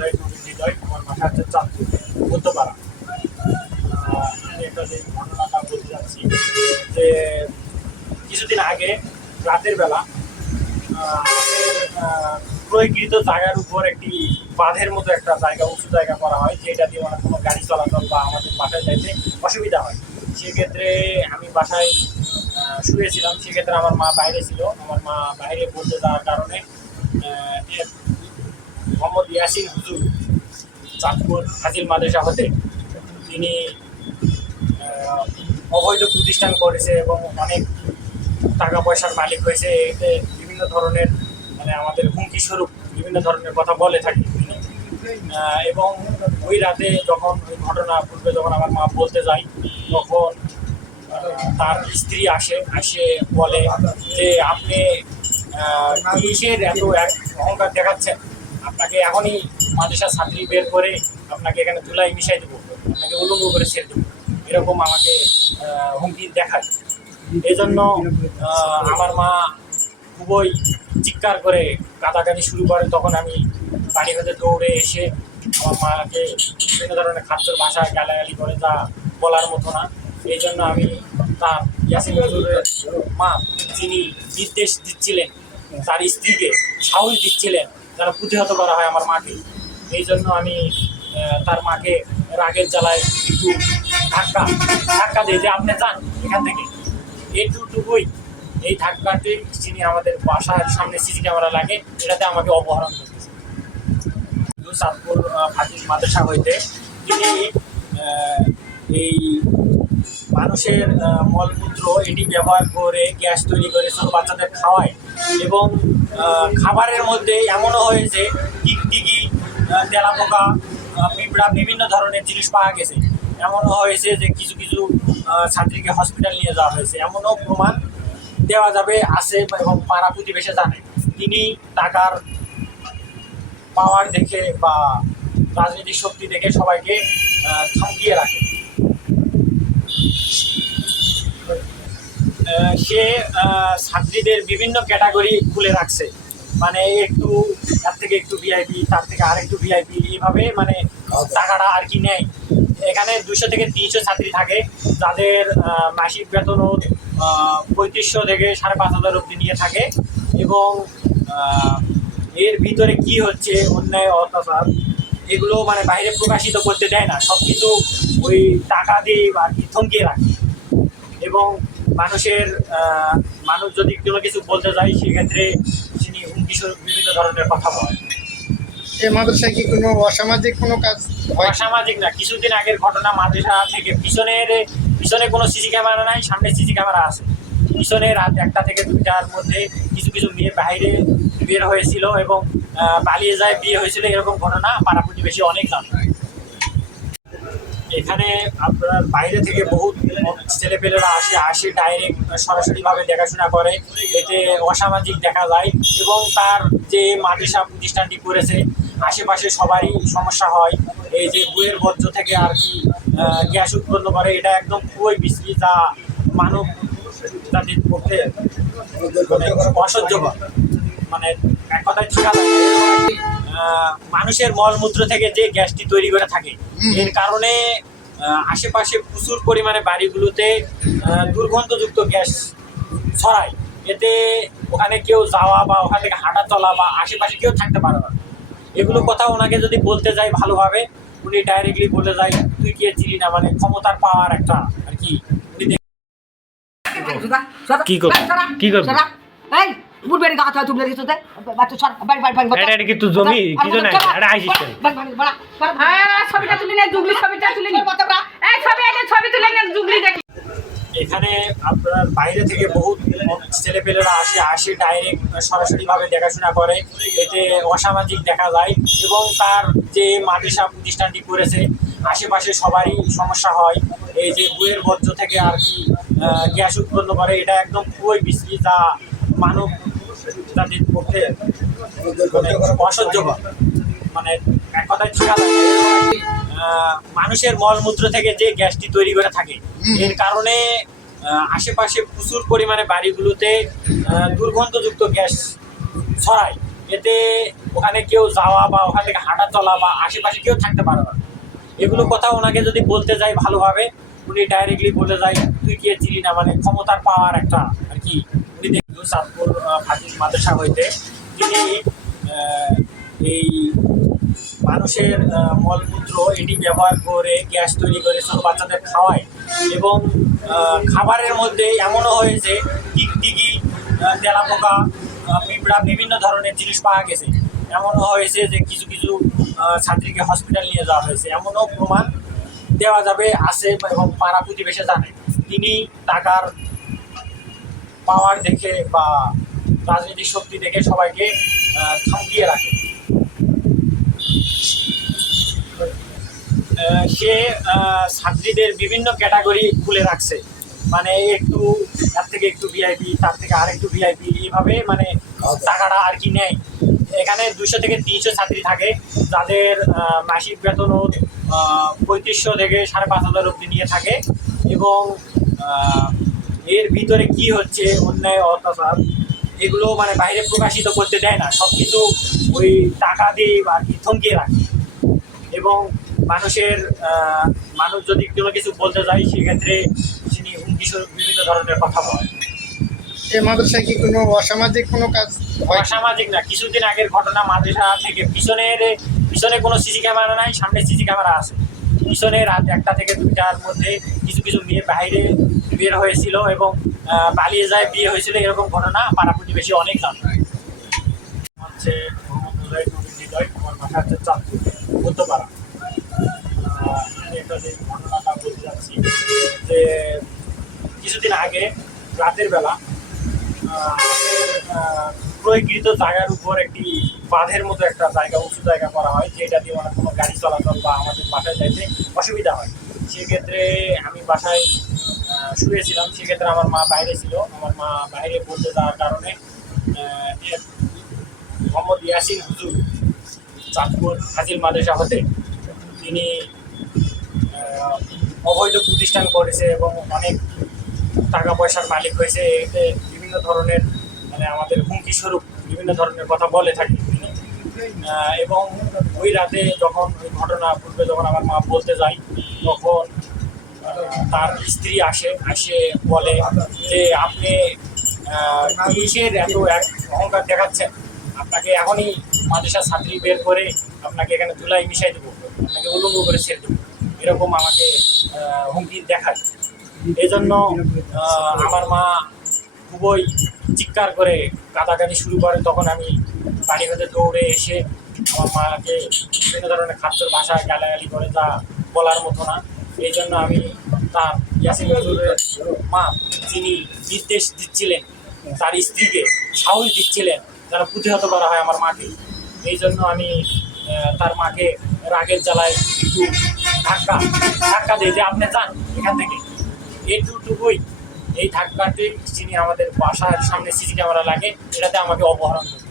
জয় নবীন হৃদয়। আমার বাসা হচ্ছে চাঁদপুর মধ্যপাড়া। আমি একটা যে ঘটনাটা বলতে যাচ্ছি যে কিছুদিন আগে রাতের বেলা আমাদের ক্রয়কৃত জায়গার উপর একটি বাঁধের মতো একটা জায়গা, উঁচু জায়গা করা হয়, যেটা দিয়ে মানে কোনো গাড়ি চলাচল বা আমাদের বাসায় যাইতে অসুবিধা হয়। সেক্ষেত্রে আমি বাসায় শুয়েছিলাম, সেক্ষেত্রে আমার মা বাইরে ছিল। আমার মা বাইরে বলতে যাওয়ার কারণে মোহাম্মদ ইয়াসিন হুজুর চাঁদপুর হাজির মাদ্রাসা হতে তিনি অবৈধ প্রতিষ্ঠান করেছে এবং অনেক টাকা পয়সার মালিক হয়েছে। এতে বিভিন্ন ধরনের মানে আমাদের হুমকি স্বরূপ বিভিন্ন ধরনের কথা বলে থাকি তিনি। এবং ওই রাতে যখন ওই ঘটনা পূর্বে যখন আমার মা বলতে যায়, তখন তার স্ত্রী আসে বলে যে আপনি কিসের এত এক অহংকার দেখাচ্ছেন, আপনাকে এখনই মাদ্রাসার ছাত্রী বের করে আপনাকে এখানে ধুলাই মিশাই দেবো, আপনাকে উলঙ্গ করে ছেড়ে দেবো, এরকম আমাকে হুমকি দেখায়। এই জন্য আমার মা খুবই চিৎকার করে কাঁদাকাটি শুরু করে। তখন আমি বাড়ি হতে দৌড়ে এসে আমার মাকে বিভিন্ন ধরনের খাদ্যর ভাষায় গালাগালি করে, যা বলার মতো না। এই জন্য আমি তার ইয়াসিন হুজুরের মা, যিনি নির্দেশ দিচ্ছিলেন তার স্ত্রীকে, সাহস দিচ্ছিলেন যেন প্রতিহত করা হয় আমার মাকে। এই জন্য আমি তার মাকে রাগের জ্বালায় একটু ধাক্কা দিয়ে যে আপনি যান এখান থেকে, এইটুকুই। এই ধাক্কাটি যিনি আমাদের বাসার সামনে সিসি ক্যামেরা লাগে, এটাতে আমাকে অপহরণ করতেছে। চাঁদপুর হাজির মাদ্রাসা হইতে তিনি এই মানুষের মলমূত্র এটি ব্যবহার করে গ্যাস তৈরি করে ছোট বাচ্চাদের খাওয়ায়। এবং খাবারের মধ্যে এমনও হয়েছে টিকটিকি, তেলাপোকা, পিঁপড়া, বিভিন্ন ধরনের জিনিস পাওয়া গেছে। এমনও হয়েছে যে কিছু কিছু ছাত্রীকে হসপিটাল নিয়ে যাওয়া হয়েছে। এমনও প্রমাণ দেওয়া যাবে আছে এবং পাড়া প্রতিবেশী জানে। তিনি টাকার পাওয়ার দেখে বা রাজনৈতিক শক্তি দেখে সবাইকে থমকিয়ে রাখে। সে ছাত্রীদের বিভিন্ন ক্যাটাগরি খুলে রাখছে, মানে একটু তার থেকে একটু ভিআইপি, তার থেকে আরেকটু ভিআইপি, এইভাবে মানে টাকাটা আর কি নেয়। এখানে 200 থেকে 300 ছাত্রী থাকে, যাদের মাসিক বেতনও 3500 থেকে 5500 অবধি নিয়ে থাকে। এবং এর ভিতরে কি হচ্ছে অন্যায় অত্যাচার, এগুলো মানে বাইরে প্রকাশিত করতে দেয় না, সব কিছু ওই টাকা দিয়ে আর কি থমকিয়ে রাখে। এবং মানুষ যদি কোনো কিছু বলতে যায়, সেক্ষেত্রে তিনি হুমকি স্বরূপ বিভিন্ন ধরনের কথা বলেন। এই মাদ্রাসায় কি কোনো অসামাজিক কোনো কাজ হয়? অসামাজিক না, কিছুদিন আগের ঘটনা। মাদ্রাসা থেকে পিছনে কোনো সিসি ক্যামেরা নাই, সামনে সিসি ক্যামেরা আছে। পিছনে রাত 1টা থেকে 2টার মধ্যে কিছু কিছু মেয়ে বাইরে বের হয়েছিল এবং পালিয়ে যায়, বিয়ে হয়েছিল, এরকম ঘটনা পাড়া প্রতিবেশী অনেক জানে। এখানে আপনার বাইরে থেকে বহুত ছেলেপেলেরা আসে ডাইরেক্ট সরাসরিভাবে দেখাশোনা করে, এতে অসামাজিক দেখা যায়। এবং তার যে মাদ্রাসা প্রতিষ্ঠানটি করেছে, আশেপাশে সবারই সমস্যা হয়। এই যে বইয়ের বর্জ্য থেকে আর কি গ্যাস উৎপন্ন করে, এটা একদম খুবই বিশ্রী, যা মানব জাতির পক্ষে অসহ্যকর। মানে এক কথায় ঠিকা যায়। মানুষের মলমূত্র থেকে যে গ্যাসটি তৈরি করে থাকে, এর কারণে আশেপাশে প্রচুর পরিমাণে বাড়িগুলোতে দুর্গন্ধযুক্ত গ্যাস ছড়ায়। এতে ওখানে কেউ যাওয়া বা ওখান থেকে হাঁটা চলা বা আশেপাশে কেউ থাকতে পারে না। এগুলো কথা ওনাকে যদি বলতে যাই ভালোভাবে, উনি ডাইরেক্টলি বলে যায় তুই কে চিনি না, মানে ক্ষমতার পাওয়ার একটা আর কি। কি করবে এটা কি তুই জমি কি জন্য এটা আইছিস ছবিটা তুলে নে, জুগলি ছবিটা তুলে নে, এই ছবি এটা ছবি তুলে নে, জুগলি দেখি। এখানে আপনার বাইরে থেকে বহুত ছেলেপেলেরা আসে ডাইরেক্ট সরাসরিভাবে দেখাশোনা করে, এতে অসামাজিক দেখা যায়। এবং তার যে মাদ্রাসা প্রতিষ্ঠানটি করেছে, আশেপাশে সবারই সমস্যা হয়। এই যে বইয়ের বর্জ্য থেকে আর কি গ্যাস উৎপন্ন করে, এটা একদম খুবই বিশ্রী, যা মানব জাতির পক্ষে অসহ্যকর। মানে এক কথায় ঠিকা যায়। মানুষের মলমূত্র থেকে যে গ্যাসটি তৈরি করে থাকে, এর কারণে আশেপাশে প্রচুর পরিমাণে বাড়িগুলোতে দুর্গন্ধযুক্ত গ্যাস ছড়ায়। এতে ওখানে কেউ যাওয়া বা ওখান থেকে হাঁটা চলা বা আশেপাশে কেউ থাকতে পারে না। এগুলো কথা ওনাকে যদি বলতে যাই ভালোভাবে, উনি ডাইরেক্টলি বলে যায় তুই কে চিনি না, মানে ক্ষমতার পাওয়ার একটা আর কি। উনি দেখুন চাঁদপুর ফাজিল মাদ্রাসা হইতে তিনি এই মানুষের মলমূত্র এটি ব্যবহার করে গ্যাস তৈরি করে ছোট বাচ্চাদের খাওয়ায়। এবং খাবারের মধ্যে এমনও হয়েছে টিকটিকি, তেলাপোকা, পিঁপড়া, বিভিন্ন ধরনের জিনিস পাওয়া গেছে। এমনও হয়েছে যে কিছু কিছু ছাত্রীকে হসপিটাল নিয়ে যাওয়া হয়েছে, এমনও প্রমাণ দেওয়া যাবে আছে এবং পাড়া প্রতিবেশী জানে। তিনি টাকার পাওয়ার দেখে বা রাজনৈতিক শক্তি দেখে সবাইকে থামিয়ে রাখে। সে ছাত্রীদের বিভিন্ন ক্যাটাগরি খুলে রাখছে, মানে একটু তার থেকে একটু ভিআইপি, তার থেকে আরেকটু ভিআইপি, এইভাবে মানে টাকাটা আর কি নেয়। এখানে 200 থেকে 300 ছাত্রী থাকে, যাদের মাসিক বেতনও 3500 থেকে 5500 অবধি নিয়ে থাকে। এবং এর ভিতরে কি হচ্ছে অন্যায় অত্যাচার এগুলো মানে বাইরে প্রকাশিত করতে দেয় না, সব কিছু ওই টাকা দিয়ে আর কি থমকিয়ে রাখে। এবং মানুষ যদি কোনো কিছু বলতে যায় সেক্ষেত্রে তিনি হুমকি স্বরূপ বিভিন্ন ধরনের কথা বলেন। এই মাদ্রাসায় কি কোনো অসামাজিক কোনো কাজ হয়? অসামাজিক না, কিছুদিন আগের ঘটনা, মাদ্রাসা থেকে পিছনে কোনো সিসি ক্যামেরা নাই, সামনে সিসি ক্যামেরা আছে। পিছনে রাত 1টা থেকে 2টার মধ্যে কিছু কিছু মেয়ে বাইরে বের হয়েছিল এবং পালিয়ে যায়, বিয়ে হয়েছিল, এরকম ঘটনা পাড়া প্রতিবেশী অনেক জানে। হচ্ছে আমার বাসা হচ্ছে চাঁদপুর মধ্যপাড়া। আমি একটা যে ঘটনাটা বলতে যাচ্ছি যে কিছুদিন আগে রাতের বেলা প্রকৃত জায়গার উপর একটি বাঁধের মতো একটা জায়গা, উঁচু জায়গা করা হয়, যেটা দিয়ে অনেক কোনো গাড়ি চলাচল বা আমাদের বাসায় যাইতে অসুবিধা হয়। সেক্ষেত্রে আমি বাসায় শুয়েছিলাম, সেক্ষেত্রে আমার মা বাইরে ছিল। আমার মা বাইরে বলতে যাওয়ার কারণে মোহাম্মদ ইয়াসিন হুজুর চাঁদপুর ফাজিল মাদ্রাসা হতে তিনি অবৈধ প্রতিষ্ঠান করেছে এবং অনেক টাকা পয়সার মালিক হয়েছে। এতে বিভিন্ন ধরনের মানে আমাদের হুমকি স্বরূপ বিভিন্ন ধরনের কথা বলে থাকি। এবং ওই রাতে যখন ওই ঘটনা পূর্বে যখন আমার মা বলতে যায়, তখন তার স্ত্রী আসে বলে যে আপনি কিসের এত এক অহংকার দেখাচ্ছেন, আপনাকে এখনই মাদ্রাসার ছাত্রী বের করে আপনাকে এখানে ধুলাই মিশাই দেবো, আপনাকে উলঙ্গ করে ছেড়ে দেবো, এরকম আমাকে হুমকি দেখায়। এই জন্য আমার মা খুবই চিৎকার করে কাঁদাকাটি শুরু করে। তখন আমি বাড়ি হতে দৌড়ে এসে আমার মাকে বিভিন্ন ধরনের খাদ্যর ভাষায় গালাগালি করে, যা বলার মতো না। এই জন্য আমি তার ইয়াসিন হুজুরের মা, যিনি নির্দেশ দিচ্ছিলেন তার স্ত্রীকে, সাহস দিচ্ছিলেন যেন প্রতিহত করা হয় আমার মাকে। এই জন্য আমি তার মাকে রাগের জ্বালায় একটু ধাক্কা দিই যে আপনি যান এখান থেকে, এইটুকুই। এই ধাক্কাতে যিনি আমাদের বাসার সামনে সিসি ক্যামেরা লাগে, এটাতে আমাকে অপহরণ করতে